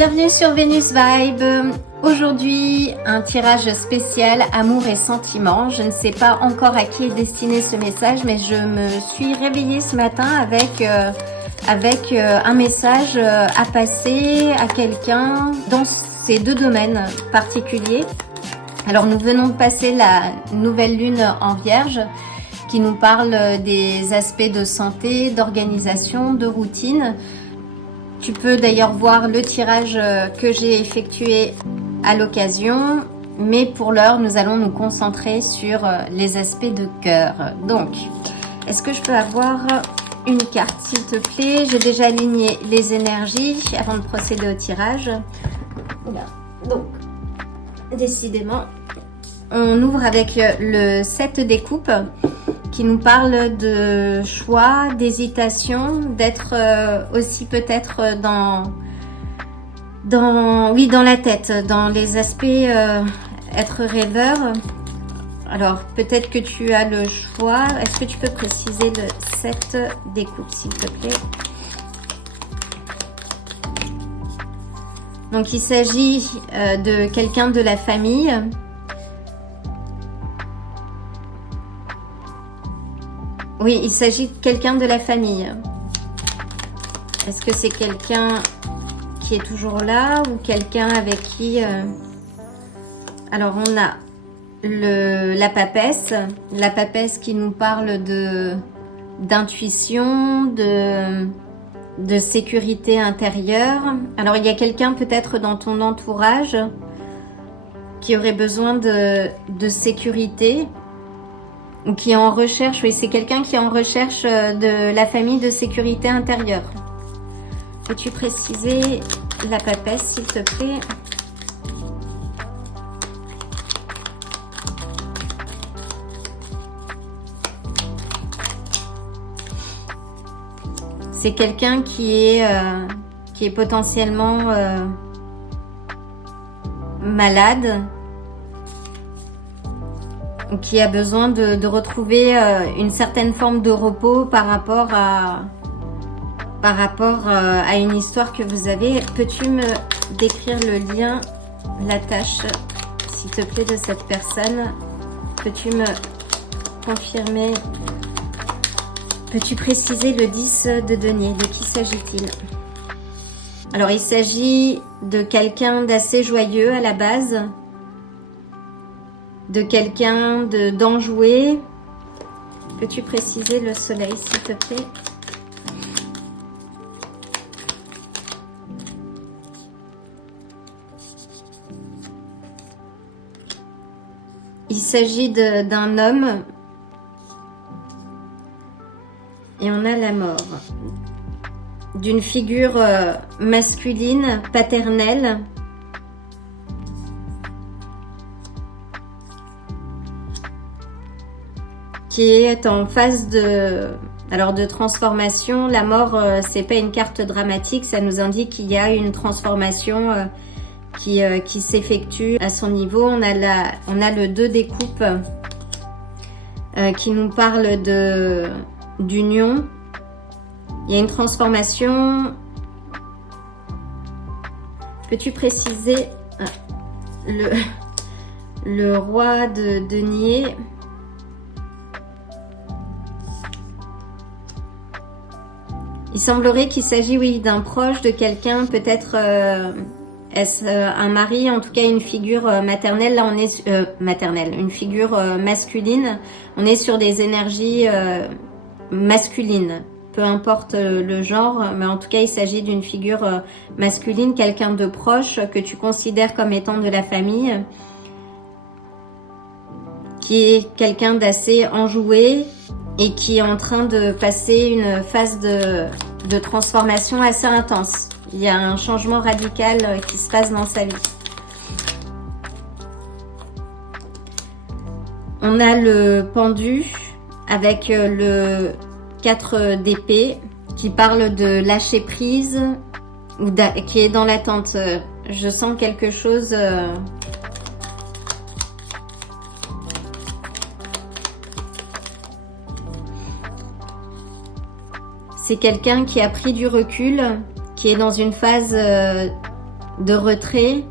Bienvenue sur Venus Vibe. Aujourd'hui, un tirage spécial Amour et Sentiments. Je ne sais pas encore à qui est destiné ce message, mais je me suis réveillée ce matin avec un message à passer à quelqu'un dans ces deux domaines particuliers. Alors, nous venons de passer la nouvelle lune en Vierge qui nous parle des aspects de santé, d'organisation, de routine. Tu peux d'ailleurs voir le tirage que j'ai effectué à l'occasion, mais pour l'heure, nous allons nous concentrer sur les aspects de cœur. Donc, est-ce que je peux avoir une carte, s'il te plaît? J'ai déjà aligné les énergies avant de procéder au tirage. Voilà. Donc, décidément, on ouvre avec le 7 des coupes qui nous parle de choix, d'hésitation, d'être aussi peut-être dans la tête, dans les aspects être rêveur. Alors peut-être que tu as le choix. Est-ce que tu peux préciser le 7 des coupes, s'il te plaît? Donc il s'agit de quelqu'un de la famille. Oui, il s'agit de quelqu'un de la famille. Est-ce que c'est quelqu'un qui est toujours là ou quelqu'un avec qui... Alors, on a la papesse qui nous parle d'intuition, de sécurité intérieure. Alors, il y a quelqu'un peut-être dans ton entourage qui aurait besoin de sécurité, ou qui est en recherche, oui, c'est quelqu'un qui est en recherche de la famille de sécurité intérieure. Peux-tu préciser la papesse, s'il te plaît? C'est quelqu'un qui est potentiellement malade, qui a besoin de retrouver une certaine forme de repos par rapport à une histoire que vous avez. Peux-tu me décrire le lien, la tâche, s'il te plaît, de cette personne? Peux-tu me confirmer? Peux-tu préciser le 10 de denier? De qui s'agit-il? Alors, il s'agit de quelqu'un d'assez joyeux à la base, de quelqu'un d'enjoué. Peux-tu préciser le soleil, s'il te plaît? Il s'agit d'un homme et on a la mort. D'une figure masculine, paternelle, qui est en phase de transformation. La mort, c'est pas une carte dramatique, ça nous indique qu'il y a une transformation qui s'effectue à son niveau. On a le 2 des coupes qui nous parle d'union. Il y a une transformation. Peux-tu préciser le roi de denier? Il semblerait qu'il s'agit, oui, d'un proche, de quelqu'un, peut-être est-ce un mari, en tout cas une figure maternelle. Là, on est maternelle, une figure masculine. On est sur des énergies masculines, peu importe le genre, mais en tout cas, il s'agit d'une figure masculine, quelqu'un de proche que tu considères comme étant de la famille, qui est quelqu'un d'assez enjoué et qui est en train de passer une phase de transformation assez intense. Il y a un changement radical qui se passe dans sa vie. On a le pendu avec le 4 d'épée qui parle de lâcher prise ou qui est dans l'attente. Je sens quelque chose... C'est quelqu'un qui a pris du recul, qui est dans une phase de retrait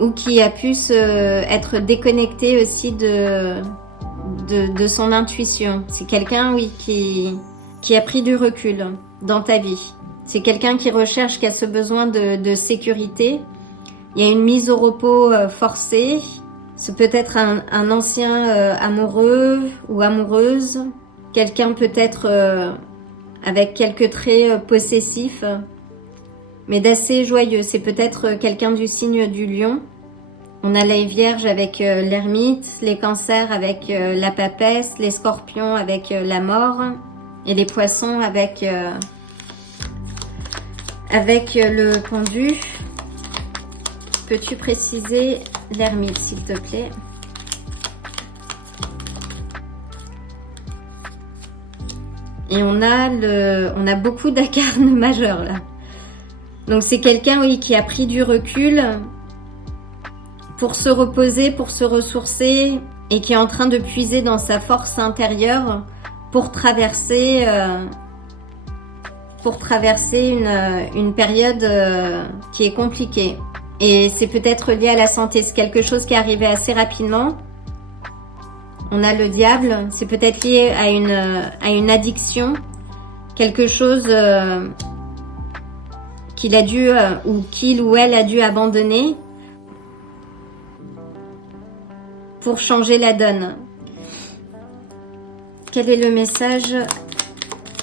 ou qui a pu être déconnecté aussi de son intuition. C'est quelqu'un, oui, qui a pris du recul dans ta vie. C'est quelqu'un qui recherche, qui a ce besoin de sécurité. Il y a une mise au repos forcée. C'est peut-être un ancien amoureux ou amoureuse. Quelqu'un peut-être avec quelques traits possessifs, mais d'assez joyeux. C'est peut-être quelqu'un du signe du lion. On a les vierges avec l'ermite, les cancers avec la papesse, les scorpions avec la mort et les poissons avec le pendu. Peux-tu préciser l'ermite, s'il te plaît? Et on a beaucoup d'incarnes majeurs là. Donc c'est quelqu'un, oui, qui a pris du recul pour se reposer, pour se ressourcer et qui est en train de puiser dans sa force intérieure pour traverser une période qui est compliquée. Et c'est peut-être lié à la santé, c'est quelque chose qui est arrivé assez rapidement. On a le diable, c'est peut-être lié à une addiction, quelque chose qu'il a dû ou qu'il ou elle a dû abandonner pour changer la donne. Quel est le message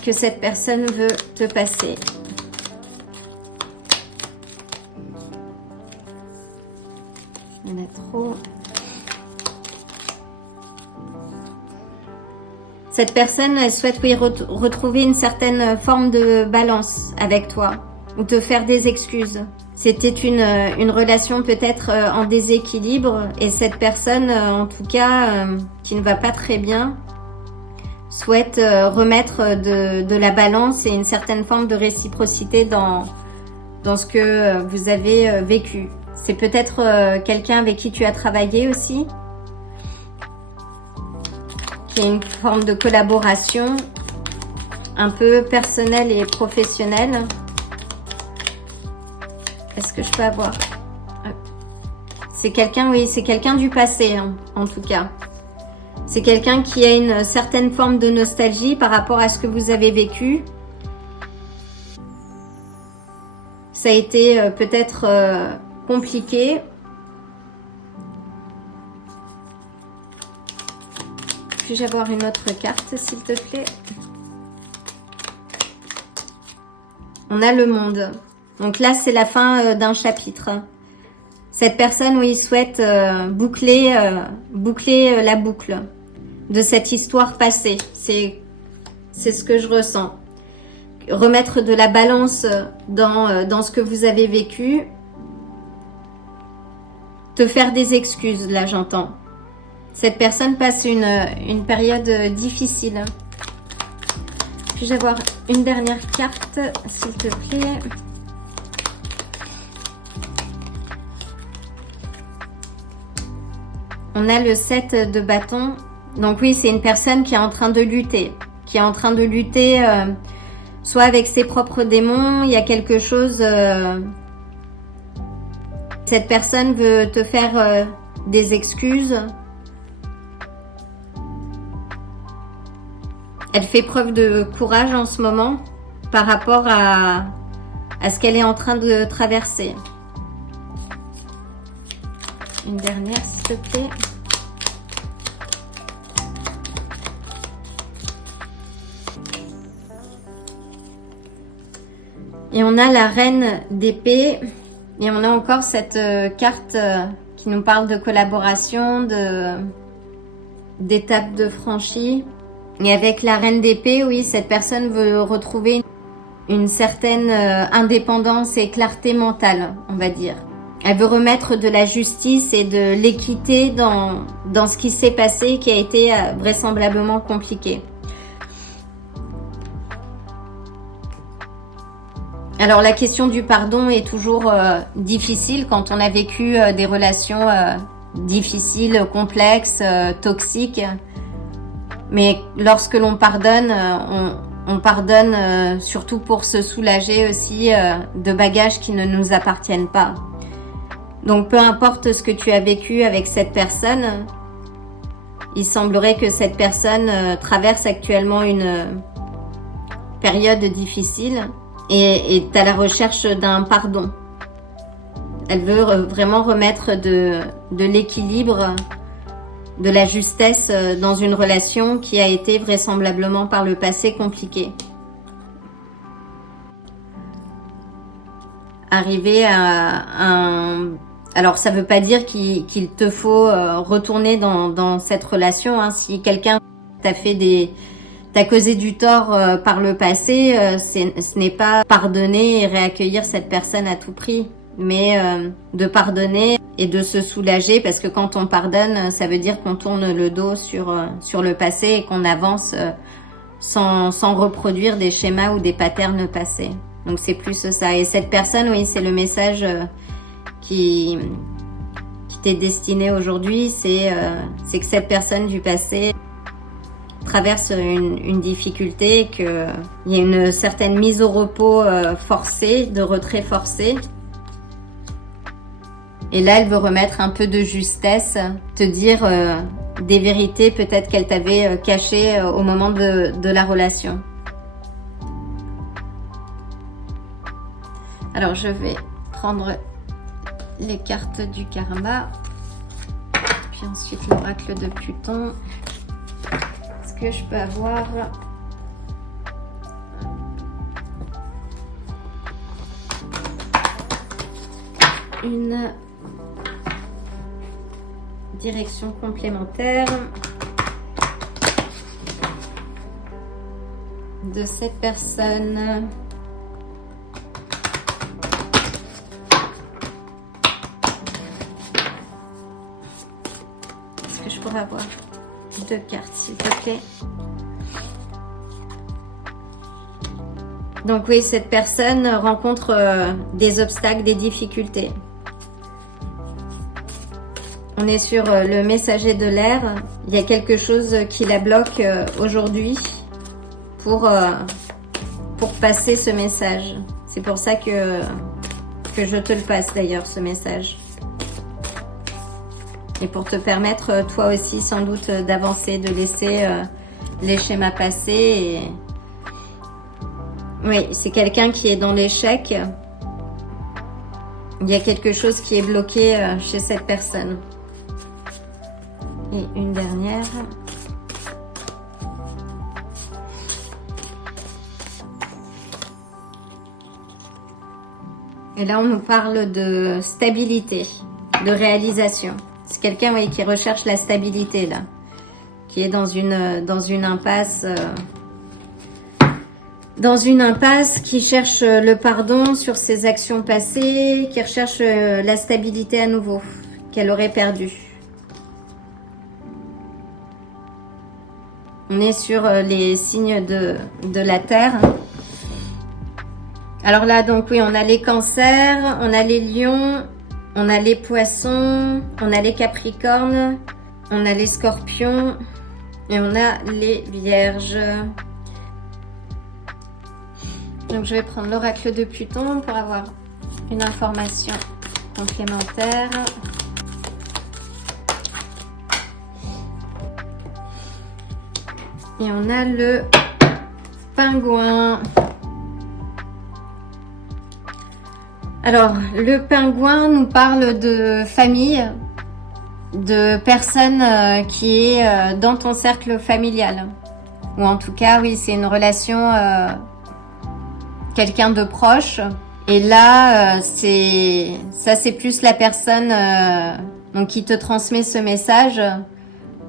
que cette personne veut te passer? Il y en a trop. Cette personne, elle souhaite retrouver une certaine forme de balance avec toi ou te faire des excuses. C'était une relation peut-être en déséquilibre et cette personne, en tout cas, qui ne va pas très bien, souhaite remettre de la balance et une certaine forme de réciprocité dans ce que vous avez vécu. C'est peut-être quelqu'un avec qui tu as travaillé aussi, qui a une forme de collaboration un peu personnelle et professionnelle. Est-ce que je peux avoir... C'est quelqu'un, oui, c'est quelqu'un du passé, hein, en tout cas. C'est quelqu'un qui a une certaine forme de nostalgie par rapport à ce que vous avez vécu. Ça a été peut-être compliqué. Puis-je avoir une autre carte, s'il te plaît? On a le monde. Donc là, c'est la fin d'un chapitre. Cette personne, oui, souhaite boucler la boucle de cette histoire passée. C'est ce que je ressens. Remettre de la balance dans ce que vous avez vécu. Te faire des excuses, là, j'entends. Cette personne passe une période difficile. Puis-je avoir une dernière carte, s'il te plaît? On a le 7 de bâton. Donc oui, c'est une personne qui est en train de lutter. Qui est en train de lutter soit avec ses propres démons. Il y a quelque chose... Cette personne veut te faire des excuses. Elle fait preuve de courage en ce moment par rapport à ce qu'elle est en train de traverser. Une dernière, s'il te plaît. Et on a la reine d'épée. Et on a encore cette carte qui nous parle de collaboration, d'étapes de franchie. Et avec la reine d'épée, oui, cette personne veut retrouver une certaine indépendance et clarté mentale, on va dire. Elle veut remettre de la justice et de l'équité dans ce qui s'est passé, qui a été vraisemblablement compliqué. Alors la question du pardon est toujours difficile quand on a vécu des relations difficiles, complexes, toxiques. Mais lorsque l'on pardonne, On pardonne surtout pour se soulager aussi de bagages qui ne nous appartiennent pas. Donc peu importe ce que tu as vécu avec cette personne, il semblerait que cette personne traverse actuellement une période difficile et est à la recherche d'un pardon. Elle veut vraiment remettre de l'équilibre, de la justesse dans une relation qui a été vraisemblablement par le passé compliquée. Arriver à un... Alors ça veut pas dire qu'il te faut retourner dans cette relation, hein. Si quelqu'un t'a causé du tort par le passé, ce n'est pas pardonner et réaccueillir cette personne à tout prix, mais de pardonner et de se soulager, parce que quand on pardonne, ça veut dire qu'on tourne le dos sur le passé et qu'on avance sans reproduire des schémas ou des patterns passés. Donc c'est plus ça. Et cette personne, oui, c'est le message qui t'est destiné aujourd'hui, c'est que cette personne du passé traverse une difficulté, qu'il y a une certaine mise au repos forcée, de retrait forcé. Et là, elle veut remettre un peu de justesse, te dire des vérités peut-être qu'elle t'avait cachées au moment de la relation. Alors, je vais prendre les cartes du karma, puis ensuite l'oracle de Pluton. Est-ce que je peux avoir une direction complémentaire de cette personne? Est-ce que je pourrais avoir 2 cartes, s'il te plaît? Donc oui, cette personne rencontre des obstacles, des difficultés. On est sur le messager de l'air. Il y a quelque chose qui la bloque aujourd'hui pour passer ce message. C'est pour ça que je te le passe d'ailleurs, ce message. Et pour te permettre, toi aussi, sans doute, d'avancer, de laisser les schémas passer. Et... oui, c'est quelqu'un qui est dans l'échec. Il y a quelque chose qui est bloqué chez cette personne. Et une dernière. Et là, on nous parle de stabilité, de réalisation. C'est quelqu'un, oui, qui recherche la stabilité, là. Qui est dans une impasse... dans une impasse, qui cherche le pardon sur ses actions passées, qui recherche la stabilité à nouveau, qu'elle aurait perdue. On est sur les signes de la Terre. Alors là, donc oui, on a les cancers, on a les lions, on a les poissons, on a les capricornes, on a les scorpions et on a les vierges. Donc je vais prendre l'oracle de Pluton pour avoir une information complémentaire. Et on a le pingouin. Alors, le pingouin nous parle de famille, de personnes qui est dans ton cercle familial. Ou en tout cas, oui, c'est une relation, quelqu'un de proche. Et là, c'est plus la personne donc qui te transmet ce message.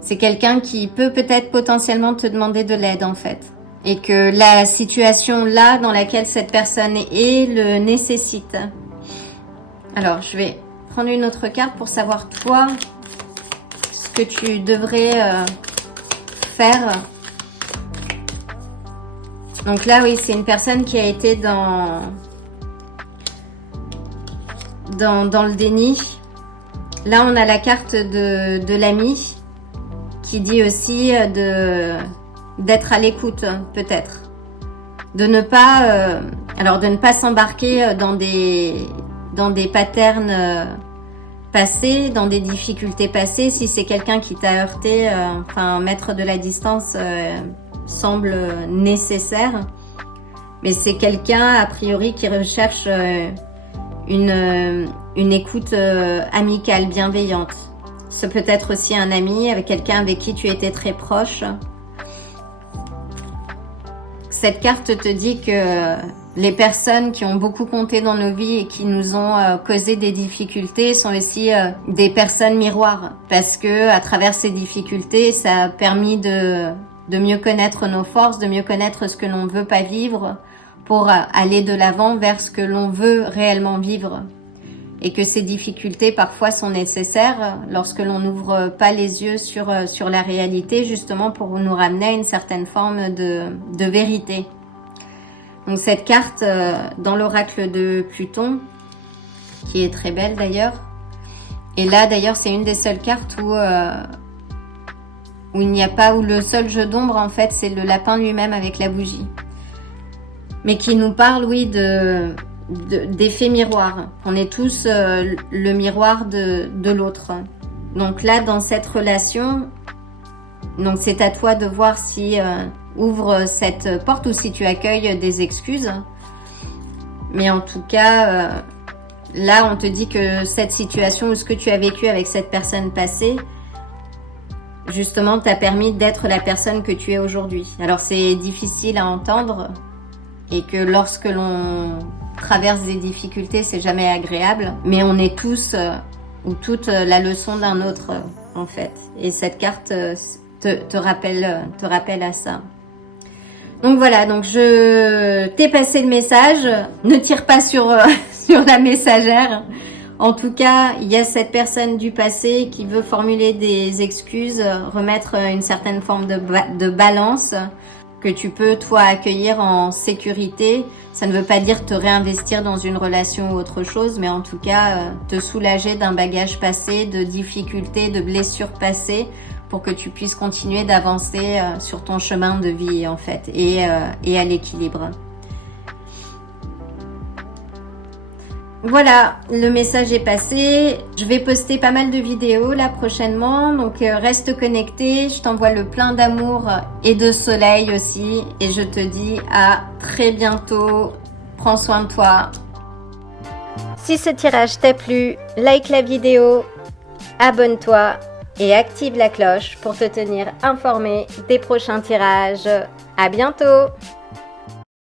C'est quelqu'un qui peut peut-être potentiellement te demander de l'aide en fait. Et que la situation là dans laquelle cette personne est le nécessite. Alors je vais prendre une autre carte pour savoir toi ce que tu devrais faire. Donc là oui, c'est une personne qui a été dans le déni. Là on a la carte de l'ami, qui dit aussi d'être à l'écoute, peut-être. de ne pas, de ne pas s'embarquer dans des patterns passés, dans des difficultés passées. Si c'est quelqu'un qui t'a heurté, mettre de la distance semble nécessaire. Mais c'est quelqu'un, a priori, qui recherche une écoute amicale, bienveillante. Ce peut être aussi un ami, avec quelqu'un avec qui tu étais très proche. Cette carte te dit que les personnes qui ont beaucoup compté dans nos vies et qui nous ont causé des difficultés sont aussi des personnes miroirs. Parce que à travers ces difficultés, ça a permis de mieux connaître nos forces, de mieux connaître ce que l'on ne veut pas vivre pour aller de l'avant vers ce que l'on veut réellement vivre. Et que ces difficultés parfois sont nécessaires lorsque l'on n'ouvre pas les yeux sur la réalité, justement pour nous ramener à une certaine forme de vérité. Donc cette carte dans l'oracle de Pluton, qui est très belle d'ailleurs, et là d'ailleurs c'est une des seules cartes où il n'y a pas, où le seul jeu d'ombre en fait c'est le lapin lui-même avec la bougie. Mais qui nous parle, oui, d'effet miroir. On est tous le miroir de l'autre. Donc là, dans cette relation, donc c'est à toi de voir si ouvre cette porte ou si tu accueilles des excuses. Mais en tout cas, là, on te dit que cette situation ou ce que tu as vécu avec cette personne passée, justement, t'a permis d'être la personne que tu es aujourd'hui. Alors, c'est difficile à entendre et que lorsque l'on traverse des difficultés, c'est jamais agréable, mais on est tous ou toutes la leçon d'un autre en fait. Et cette carte te rappelle à ça. Donc voilà, donc je t'ai passé le message. Ne tire pas sur la messagère. En tout cas, il y a cette personne du passé qui veut formuler des excuses, remettre une certaine forme de balance que tu peux, toi, accueillir en sécurité. Ça ne veut pas dire te réinvestir dans une relation ou autre chose, mais en tout cas, te soulager d'un bagage passé, de difficultés, de blessures passées, pour que tu puisses continuer d'avancer sur ton chemin de vie, en fait, et à l'équilibre. Voilà, le message est passé. Je vais poster pas mal de vidéos là prochainement, donc reste connecté. Je t'envoie le plein d'amour et de soleil aussi. Et je te dis à très bientôt. Prends soin de toi. Si ce tirage t'a plu, like la vidéo, abonne-toi et active la cloche pour te tenir informé des prochains tirages. À bientôt!